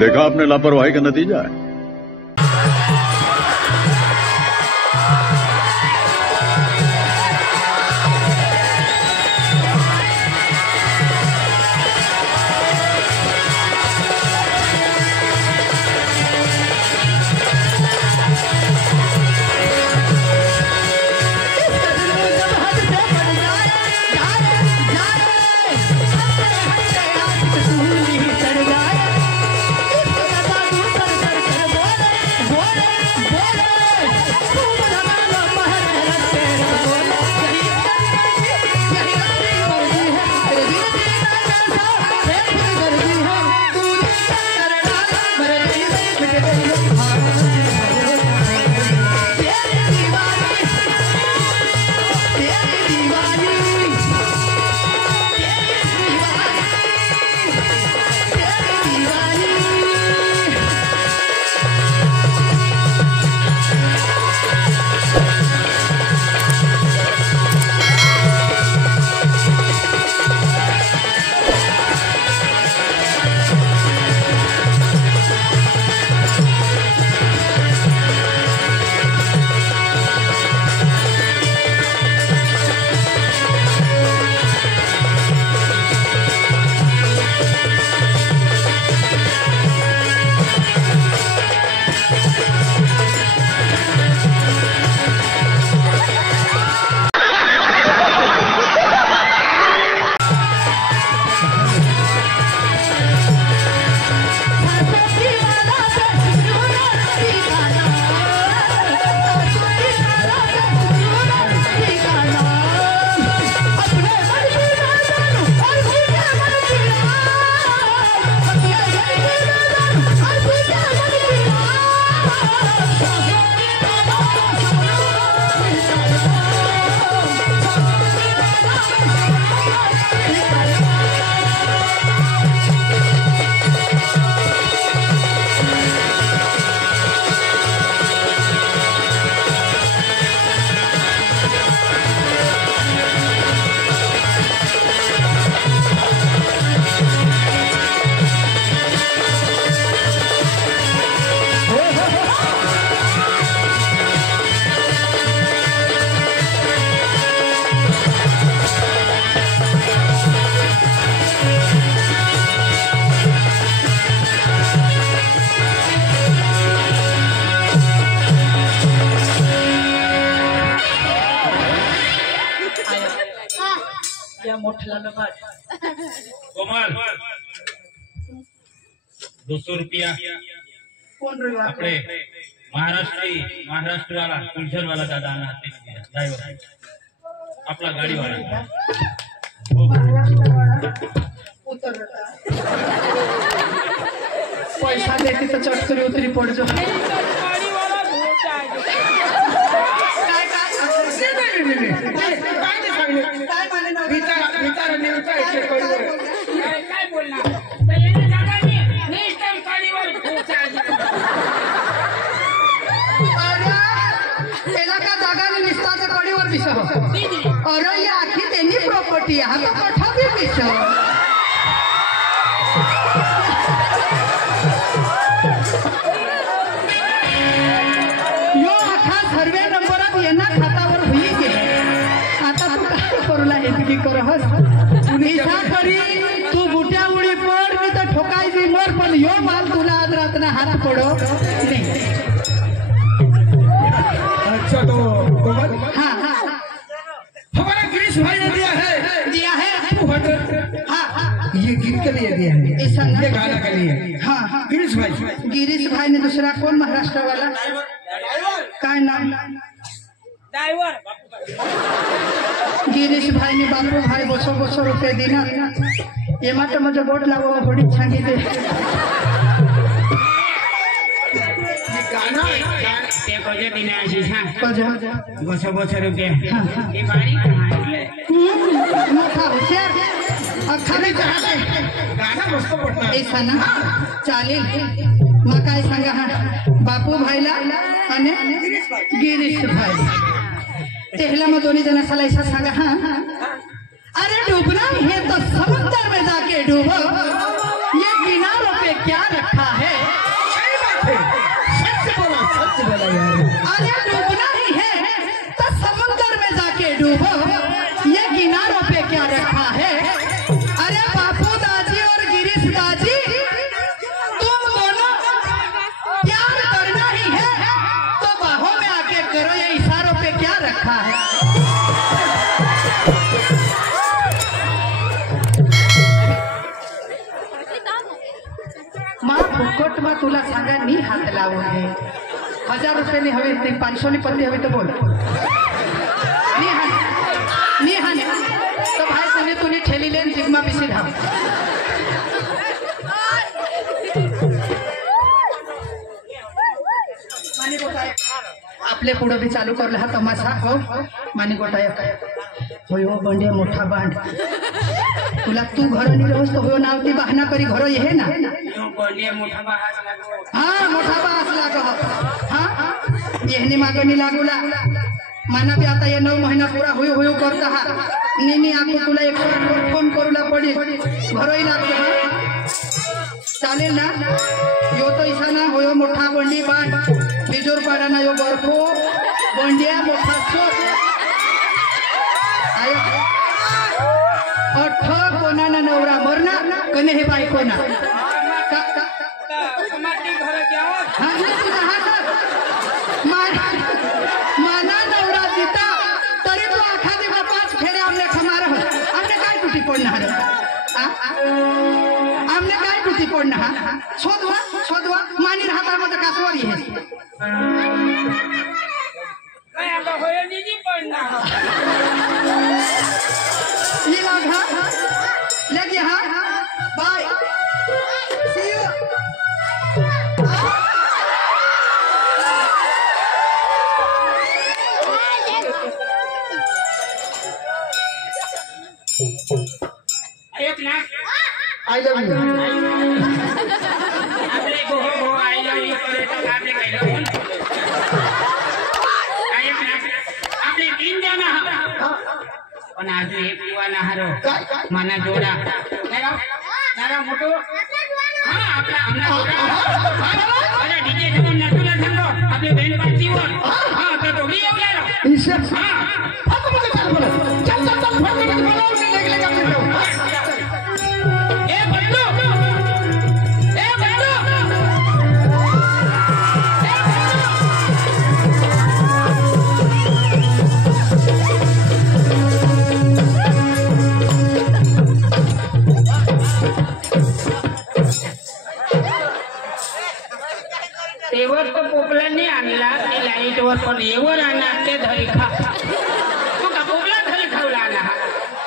देखा आपने लापरवाही का नतीजा है। कोमल 200 रुपया अपने महाराष्ट्र वाला कुलशर वाला दादा ड्राइवर आपला गाड़ी वाला पैसा देती तो चटकरी उतरी पड़ जो और ये आखी त्यांनी प्रॉपर्टी हा तो मोठा बी पिसो यो आखा सर्वे नंबरात येना खातावर होई गे आता तू काय करूला हेतकी करहस निशा करी तू बुट्या उडी पड मी तर ठोकाई बी मर पण यो माल तुला आज रातना हात पडो नाही। अच्छा तो हाँ हाँ हमारा गिरीश भाई ने दिया है 200। हाँ ये गीत के लिए दिया है, ये गाना के लिए। हाँ गिरीश भाई ने दूसरा कौन महाराष्ट्र वाला काय नाम ड्राइवर गिरीश भाई ने बापू भाई 200 रुपये दिना ये मात्र मुझे बोट लागो थोड़ी छांगी दे गाना ते कोजे दिना शिशा कजो 200 रुपये ये बारी मोठा होशियार अखाने चाहते गाना मस्त पडणार ऐसा ना चालेल मग काय सांगा हा बापू भाईला आणि गिरीश भाई तेहला मग दोन्ही जण असाला ऐसा सांगा हा अरे डूबना है तो समुद्र में जाके डूबो ये किनारों पे क्या रखा है फुकट में तुला सांगा नी हाथ लावू है 1000 रुपये नी हवे 500 नी पत्ती हवे तो बोल नी हाने तो भाई तने तूने ठेली लेन जिगमा पिसी धाम आपले पुढे भी चालू करला हा तमाशा हो मानी गोटायक होय हो बंडे मोठा बांड तुला तू घर नहीं रहोस तो हो नाव ती बहाना करी घर ये है ना बंडे मोठा बास लागो हाँ मोठा बास लागो हाँ येहनी मागणी लागूला माना भी आता ये 9 महीना पूरा हुयो हुयो करता हा नी आपको तुला 108 फोन करूला पड़ी घर ही लागते हा चालेल ना यो तो ऐसा ना होयो मोठा बंडी बांड बिजोर पाड़ा ना यो बरको बंडिया मोठा चोट आयो 8 कोना ना नवरा मरना कने हे बाई कोना समाती घर जाओ हाँ ना तू कहा था माना नवरा जीता तरी तो आखा दिवा 5 फेरे हमने खमारा हो हमने काय टूटी पड़ना है हमने काय टूटी पड़ना है छोदवा मानी हाता मत कासवारी है मैं अब होयो नीजी पड़ना ये लोग हाँ लगे हाँ बाय सी यू एक लाख आई लव यू आपले गो आई लव यू करे तो आपले काय लो एक लाख आपले 3 जाना पण आज एक युवाना हारो माना जोडा नारा मोठो हां आपला आमना जोडा अरे डीजे समोर नटूला सांगो आपले बँड पार्टीवर हां तो दोघी येणार ईश्वर हां आता मग चाल बोला चल फोन करके बोलाव से लेके अपने लोग ए बंडू तेवर तो पोपला नहीं आणला ते लाईट वर पण एवर आणा ते धरी खा तू का पोपला धरी खावला आणा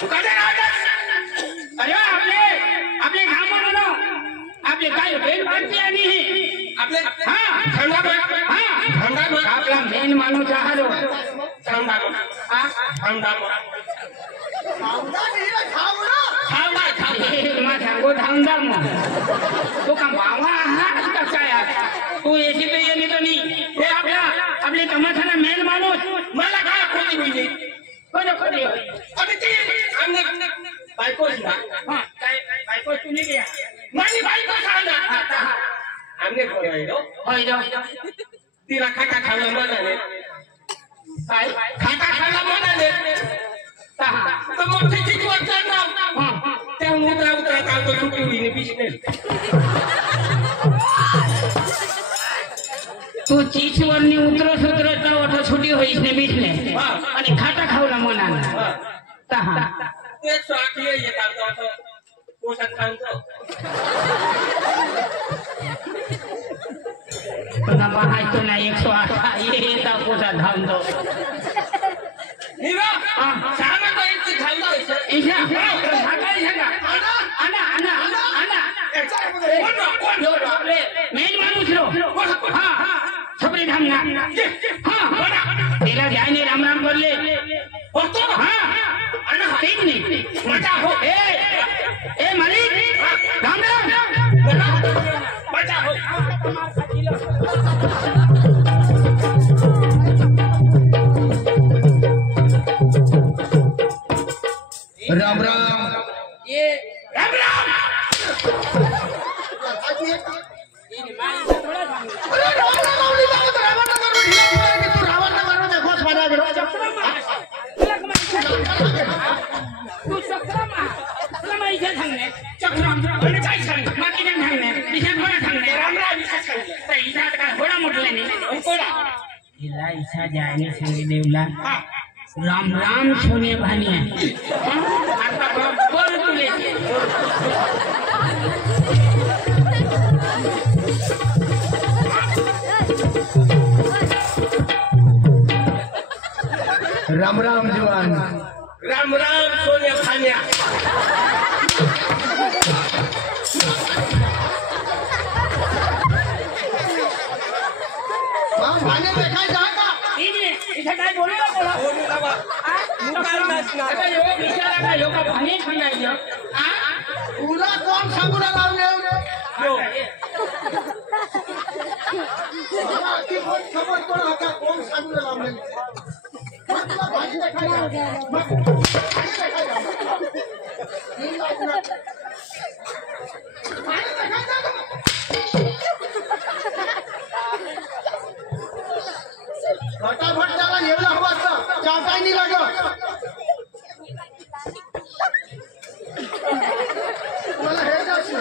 तू का अरे आपले घाम म्हणो आपले काय बेल पार्टी आणि आपले हां थंडा आपला मेन माणूस आहारो थंडा हां थंडा सांगो धावदा मग तो का मावा आहात का काय तू येशी तर ये तो नाही हे आपले तमाशाला मेन माणूस मला काय खोटी होईल कोण अरे ते बायको हां काय बायको तुम्ही घ्या माझी बायको सांगा आमने करायलो होय तिला खाता खायला म्हणाले काय खाता खायला म्हणाले तर मग तिची वाटणार ना त्या उतरा काम तो सुटी होईने पिछले तू चीच वरनी उतरो सुतरो ओठो छुटी होईस ने पिछले आणि खाता खावला म्हणाला तहा ते स्वाटी येतात तो पोषण खातो पण बाहाय तो ना 108 ये येता पोषण धावतो निवा सामा तो इतकी खावतो इशा सकाळी सांगा आना कोण आपले मेन माणूस लो हां सबरी धामना हां तिला जायने राम राम बोलले होतो हां आणि ठीक नाही मजा हो ए मालिक राम राम मजा हो राम राम ये राम राम ईसा जायने संगे देवला राम राम सोने भानिया आता बरोबर तुले राम राम जवान. राम राम सोन्या खान्या. भाने देखायचं आहे का? इथे काय बोलू का बोला? आता योग विचारा का योग भाने खाण्याचं तुला कोण सांगून लावले? खबर कोण होता? कोण सांगून लावले? भाजी देखायला. फटाफट त्याला येवला हवा असतं. चाटाय नाही लागलं. मला हे जास्त.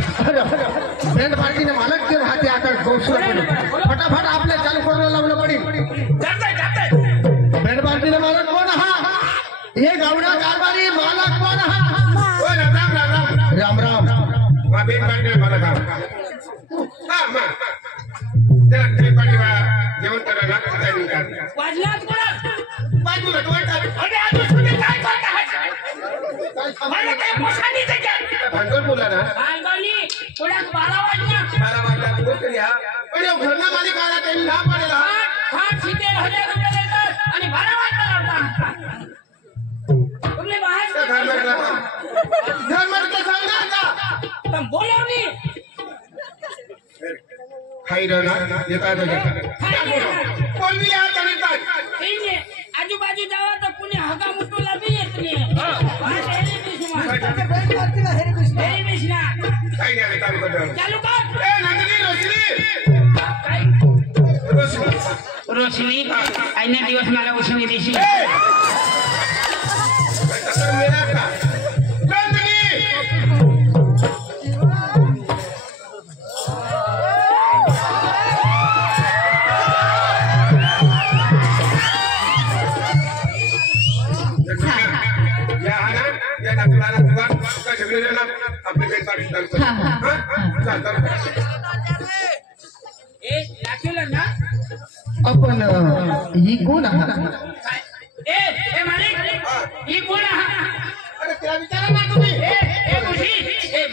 ब्रँड पार्टीने मालक ते राहते आता गौसुला फटाफट आपल्या चालू करून लावलं पडेल. ब्रँड पार्टीने मालक कोण हा? हे गावडा कारभारी मालक कोण हा? राम राम. बेन पार्टी मालक हा त्या पार्टीवा जेवण करायला वाजलात कोणा बाजूला वाटत अरे आज तुम्ही काय करता मला काय मशानी देतात भांडवल बोला ना बांगली थोडा 12 वाजला 12 वाजता बोल तरी हा पण यो घरना मालिक आला त्यांनी ना पडेल हा 60,000 रुपये देतात आणि 12 वाजता लावता तुम्ही बाहेर धर्मार्थ सांगणार का पण बोलवणी खाई रहना येतात कोण बी या तरीतात इने आजूबाजू जावा तर पुणे हगा मुटूला बी येत नाही हेरी मिश्रा काही नाही चालू कर चालू कर ए नंदिनी रोशनी रोशनी आईने दिवस मला उसने देशी तसं मेरा का नंदिनी या ना या दाखला तुला का सगळे जण आपले बेन पार्टी चालतो चालतो ए लाखीला ना आपण ही कोण आहात? ए ए मालिक ही कोण आहे अरे त्या विचारा ना तुम्ही ए खुशी ए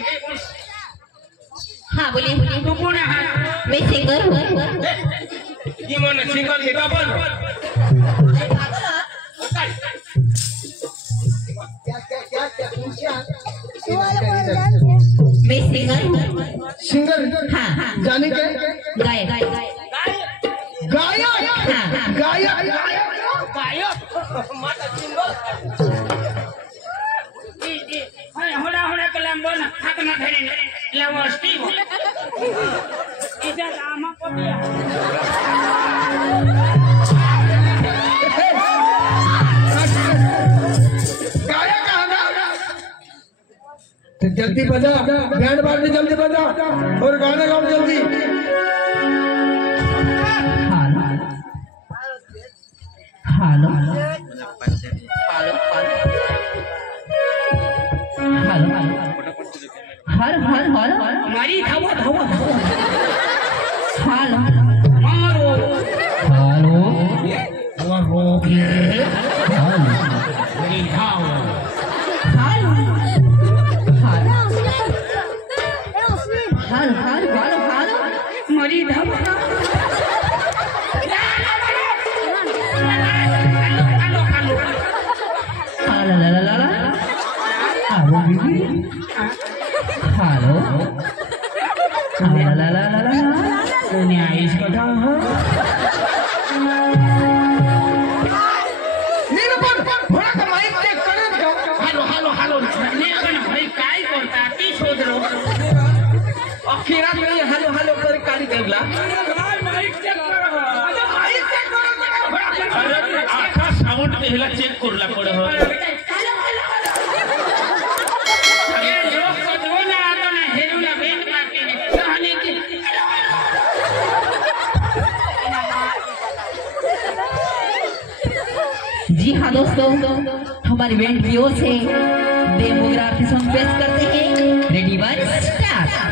हाँ बोलिए तू कोण आहे मैं सिंगर हूँ ही मन सिंगल हे डबल मैं सिंगर हूँ सिंगर. हाँ हाँ जाने के गायक गायक गायक गायक माता सिंगल जी होडा होडा कलम बोल हाथ ना धरे लवस्ती हो इधर आमा पपिया गायक तो जल्दी बजा बैंड बाजी जल्दी बजा और गाना गाओ जल्दी. हेलो हेलो हर हर हर मारी धावा धावा हेलो मारो हेलो मेरी धाव हेलो हर हर हेलो हेलो मरी धावा ला ला ला ला ला हेलो बीबी हेलो ला ला ला ला ला दुनिया इसको धाव हो थोड़ा का माइक चेक करें का. हॅलो हॅलो हॅलो नाही पण भाई काय करता ती शोध रो अखिरात नाही हॅलो हॅलो कर काढी ठेवला. माईक चेक करो माइक चेक करो अरे आखा साऊंड पहिला चेक करला पड हो लोक कधो ना आता ना हेरूला बेन पार्टी ने कहानी की दोस्तों हमारी बैंड की ओर से डेमोग्राफी सॉन्ग पेश करते हैं। Ready one start.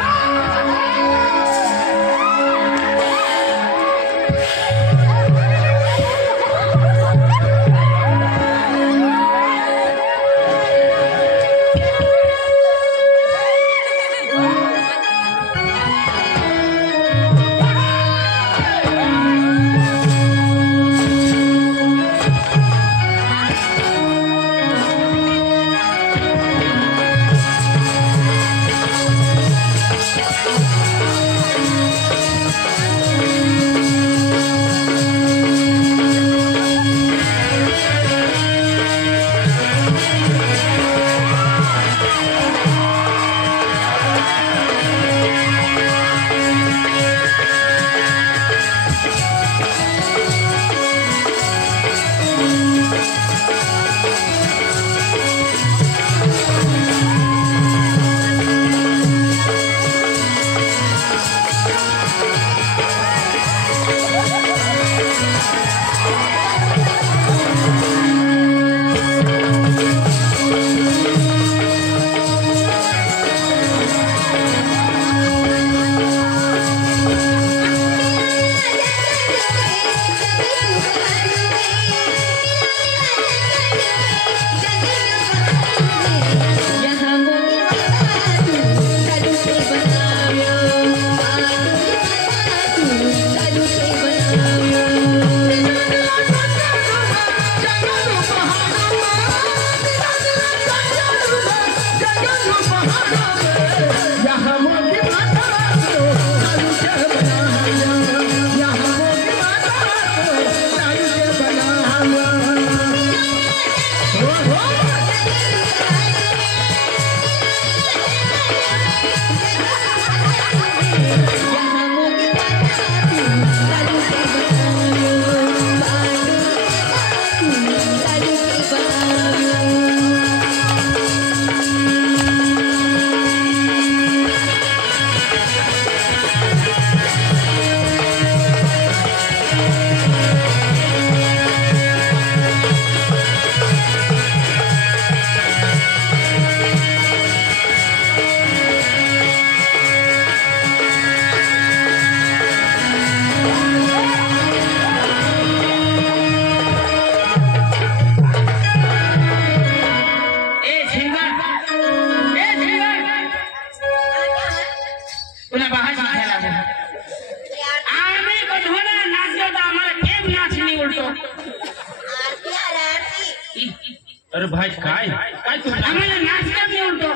अरे भाई काय काय तुम्ही आम्हाला नाचतात नाही उलटो.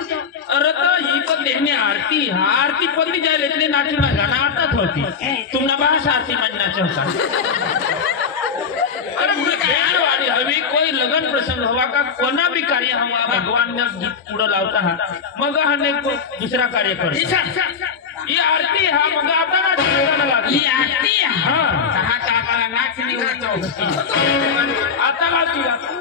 अरे तर ही पण नेहमी आरती आरती पत्ती जायला इथले नाचून गाणं आताच होती तुम्हाला भाषा आरती म्हणण्याचे होता. अरे वाणी हवी कोई लगन प्रसंग हवा का कोणा भी कार्य हवा भगवान ने गीत पुढे लावता हा मग हा दुसरा कार्य करतो. ही आरती हा मग आता नाच ही आरती हा आता नाच निवडतो आता लागतो.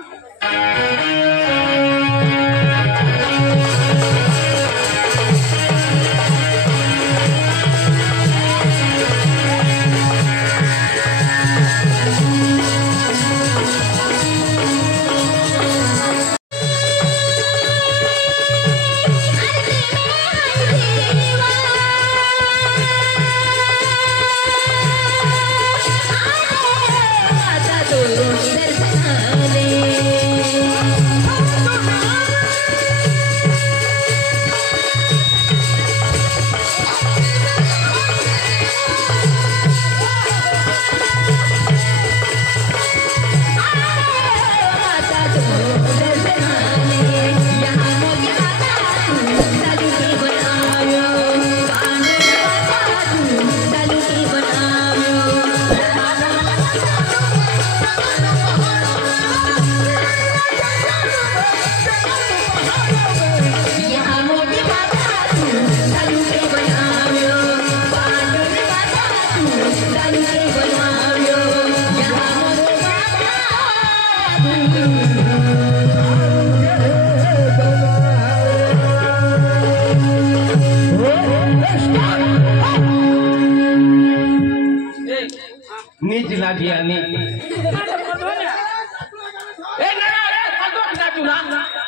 नीच लागी आणि ए ना तुला